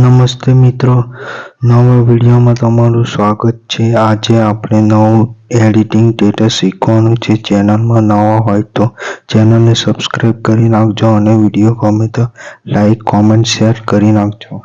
નમસ્તે મિત્રો, નવા વિડીયોમાં તમારું સ્વાગત છે। આજે આપણે નવું એડિટિંગ ડેટા શીખવાનું છે। ચેનલમાં નવા હોય તો ચેનલને સબસ્ક્રાઇબ કરી નાખજો અને વિડીયો ગમે તો લાઈક, કોમેન્ટ, શેર કરી નાખજો।